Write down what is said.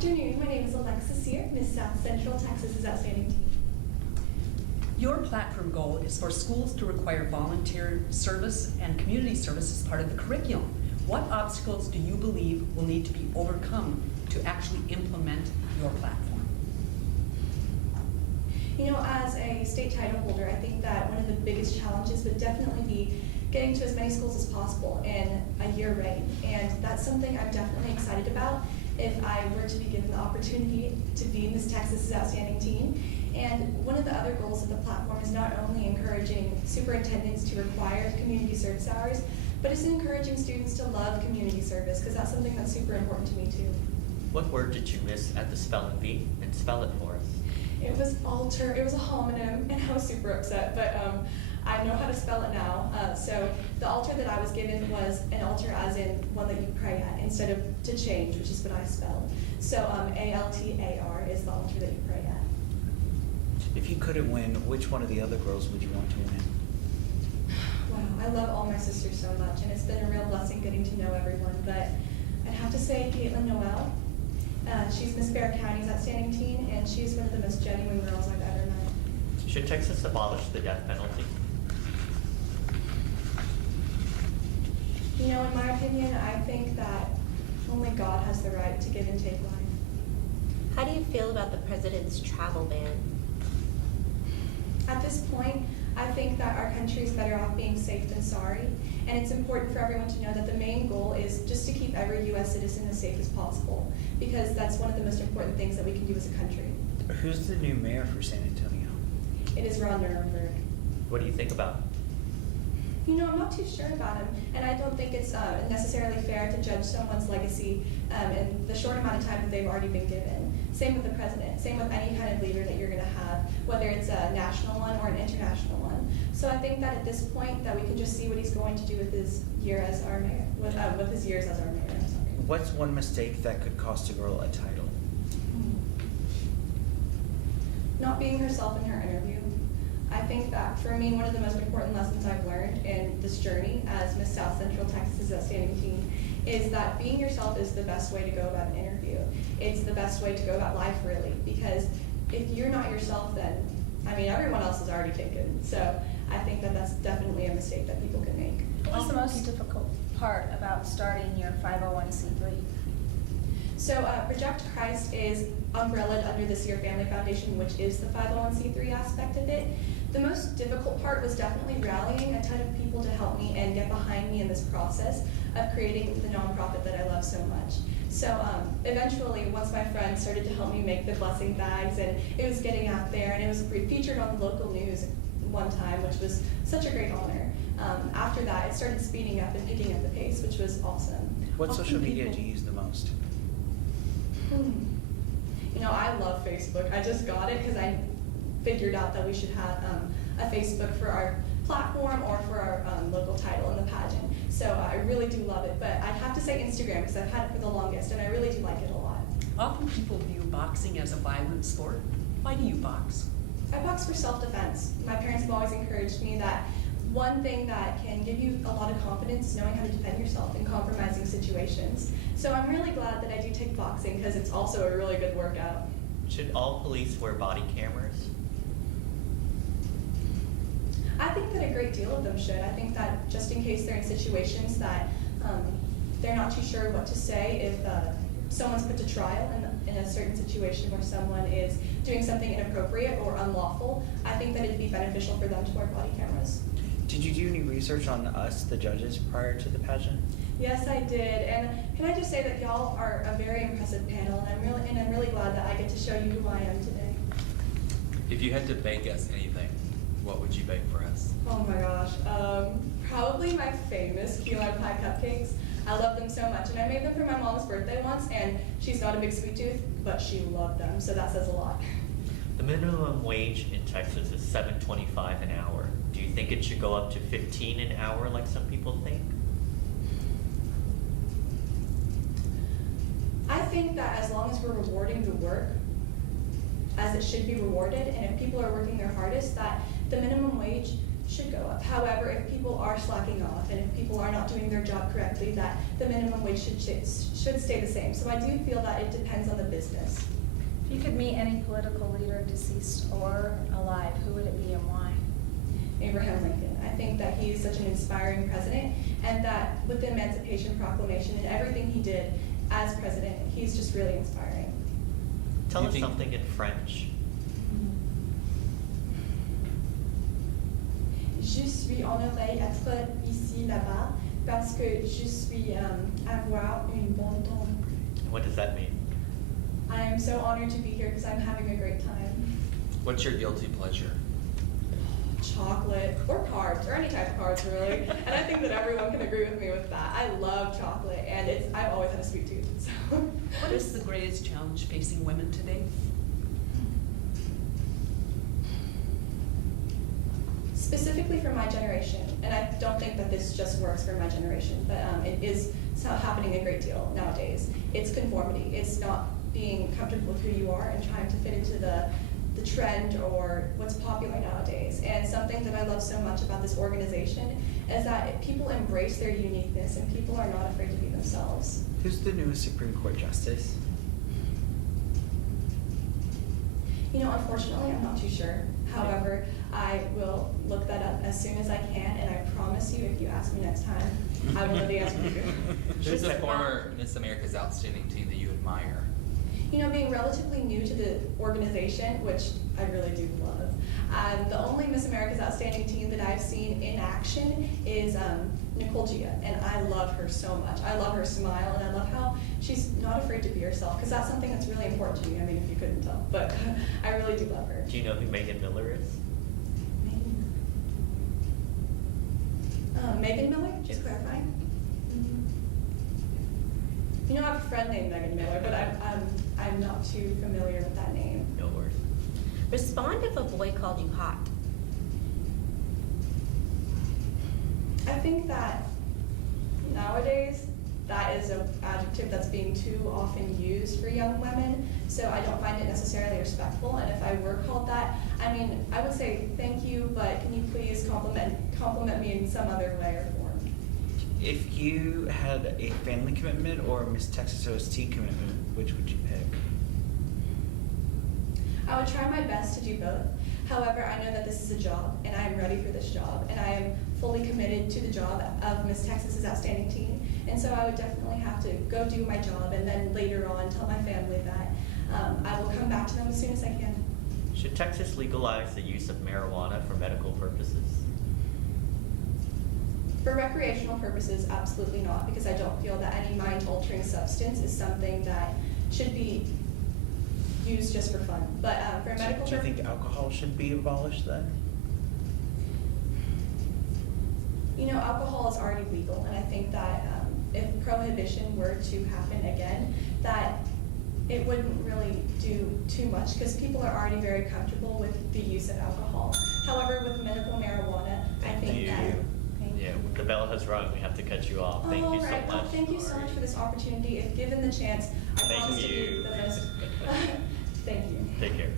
afternoon. My name is Alexis here, Miss South Central Texas's Outstanding Teen. Your platform goal is for schools to require volunteer service and community service as part of the curriculum. What obstacles do you believe will need to be overcome to actually implement your platform? You know, as a state title holder, I think that one of the biggest challenges would definitely be getting to as many schools as possible in a year ready. And that's something I'm definitely excited about if I were to be given the opportunity to be Miss Texas's Outstanding Teen. And one of the other goals of the platform is not only encouraging superintendents to require community service hours, but it's encouraging students to love community service, because that's something that's super important to me too. What word did you miss at the spelling bee, and spell it for us? It was altar. It was a homonym, and I was super upset, but I know how to spell it now. So the altar that I was given was an altar as in one that you pray at, instead of to change, which is what I spelled. So ALTAR is the altar that you pray at. If you couldn't win, which one of the other girls would you want to win? Wow, I love all my sisters so much, and it's been a real blessing getting to know everyone, but I'd have to say Caitlin Noel. She's Miss Bear County's Outstanding Teen, and she's one of the most genuine girls I've ever met. Should Texas abolish the death penalty? You know, in my opinion, I think that only God has the right to give and take life. How do you feel about the president's travel ban? At this point, I think that our country is better off being safe than sorry, and it's important for everyone to know that the main goal is just to keep every U.S. citizen as safe as possible, because that's one of the most important things that we can do as a country. Who's the new mayor for San Antonio? It is Ron Nirenberg. What do you think about him? You know, I'm not too sure about him, and I don't think it's necessarily fair to judge someone's legacy in the short amount of time that they've already been given. Same with the president, same with any kind of leader that you're going to have, whether it's a national one or an international one. So I think that at this point that we can just see what he's going to do with his year as our mayor, with his years as our mayor. I'm sorry. What's one mistake that could cost a girl a title? Not being herself in her interview. I think that for me, one of the most important lessons I've learned in this journey as Miss South Central Texas's Outstanding Teen is that being yourself is the best way to go about an interview. It's the best way to go about life, really, because if you're not yourself, then, I mean, everyone else is already taken. So I think that that's definitely a mistake that people can make. What was the most difficult part about starting your 501c3? So Project Christ is umbrellaed under the Sear Family Foundation, which is the 501c3 aspect of it. The most difficult part was definitely rallying a ton of people to help me and get behind me in this process of creating the nonprofit that I love so much. So eventually, once my friends started to help me make the blessing bags, and it was getting out there, and it was featured on the local news one time, which was such a great honor. After that, it started speeding up and picking up the pace, which was awesome. What Often social media people- do you use the most? You know, I love Facebook. I just got it because I figured out that we should have a Facebook for our platform or for our local title in the pageant. So I really do love it, but I'd have to say Instagram because I've had it for the longest, and I really do like it a lot. Often people view boxing as a violent sport. Why do you box? I box for self-defense. My parents have always encouraged me that one thing that can give you a lot of confidence is knowing how to defend yourself in compromising situations. So I'm really glad that I do take boxing because it's also a really good workout. Should all police wear body cameras? I think that a great deal of them should. I think that just in case they're in situations that they're not too sure what to say, if someone's put to trial in a certain situation where someone is doing something inappropriate or unlawful, I think that it'd be beneficial for them to wear body cameras. Did you do any research on us, the judges, prior to the pageant? Yes, I did, and can I just say that y'all are a very impressive panel, and I'm really glad that I get to show you who I am today. If you had to bake us anything, what would you bake for us? Oh my gosh, probably my famous key lime pie cupcakes. I love them so much, and I made them for my mom's birthday once, and she's not a big sweet tooth, but she loved them, so that says a lot. The minimum wage in Texas is $7.25 an hour. Do you think it should go up to $15 an hour like some people think? I think that as long as we're rewarding the work as it should be rewarded, and if people are working their hardest, that the minimum wage should go up. However, if people are slacking off and if people are not doing their job correctly, that the minimum wage should stay the same. So I do feel that it depends on the business. If you could meet any political leader, deceased or alive, who would it be and why? Abraham Lincoln. I think that he is such an inspiring president, and that with the Emancipation Proclamation and everything he did as president, he's just really inspiring. Tell You us think- something in French. Je suis honorée d'être ici là-bas parce que je suis avoir une bonne temps. What does that mean? I am so honored to be here because I'm having a great time. What's your guilty pleasure? Chocolate or carbs or any type of carbs really, and I think that everyone can agree with me with that. I love chocolate, and I've always had a sweet tooth. So. What is the greatest challenge facing women today? Specifically for my generation, and I don't think that this just works for my generation, but it is happening a great deal nowadays. It's conformity. It's not being comfortable with who you are and trying to fit into the trend or what's popular nowadays. And something that I love so much about this organization is that people embrace their uniqueness and people are not afraid to be themselves. Who's the newest Supreme Court justice? You know, unfortunately, I'm not too sure. However, I will look that up as soon as I can, and I promise you, if you ask me next time, I will know the answer to you. Who's the former Miss America's Outstanding Teen that you admire? You know, being relatively new to the organization, which I really do love, the only Miss America's Outstanding Teen that I've seen in action is Nicole Gia, and I love her so much. I love her smile, and I love how she's not afraid to be herself, because that's something that's really important to me. I mean, if you couldn't tell, but I really do love her. Do you know who Megan Miller is? Megan Miller, Yes. just clarifying. You know, I have a friend named Megan Miller, but I'm not too familiar with that name. No worries. Respond if a boy called you hot. I think that nowadays that is an adjective that's being too often used for young women, so I don't find it necessarily respectful. And if I were called that, I mean, I would say thank you, but can you please compliment me in some other way or form? If you had a family commitment or a Miss Texas OST commitment, which would you pick? I would try my best to do both. However, I know that this is a job, and I am ready for this job, and I am fully committed to the job of Miss Texas's Outstanding Teen. And so I would definitely have to go do my job, and then later on tell my family that I will come back to them as soon as I can. Should Texas legalize the use of marijuana for medical purposes? For recreational purposes, absolutely not, because I don't feel that any mind-altering substance is something that should be used just for fun. But for medical Do you think purposes, alcohol should be abolished then? you know, alcohol is already legal, and I think that if prohibition were to happen again, that it wouldn't really do too much, because people are already very comfortable with the use of alcohol. However, with medical marijuana, I Thank think you. that. Yeah, the bell has rung. We have to cut you off. Thank you so Alright, well, much. thank you so much for this opportunity. If given the chance, I Thank promise to be you. the most. Thank you. Take care.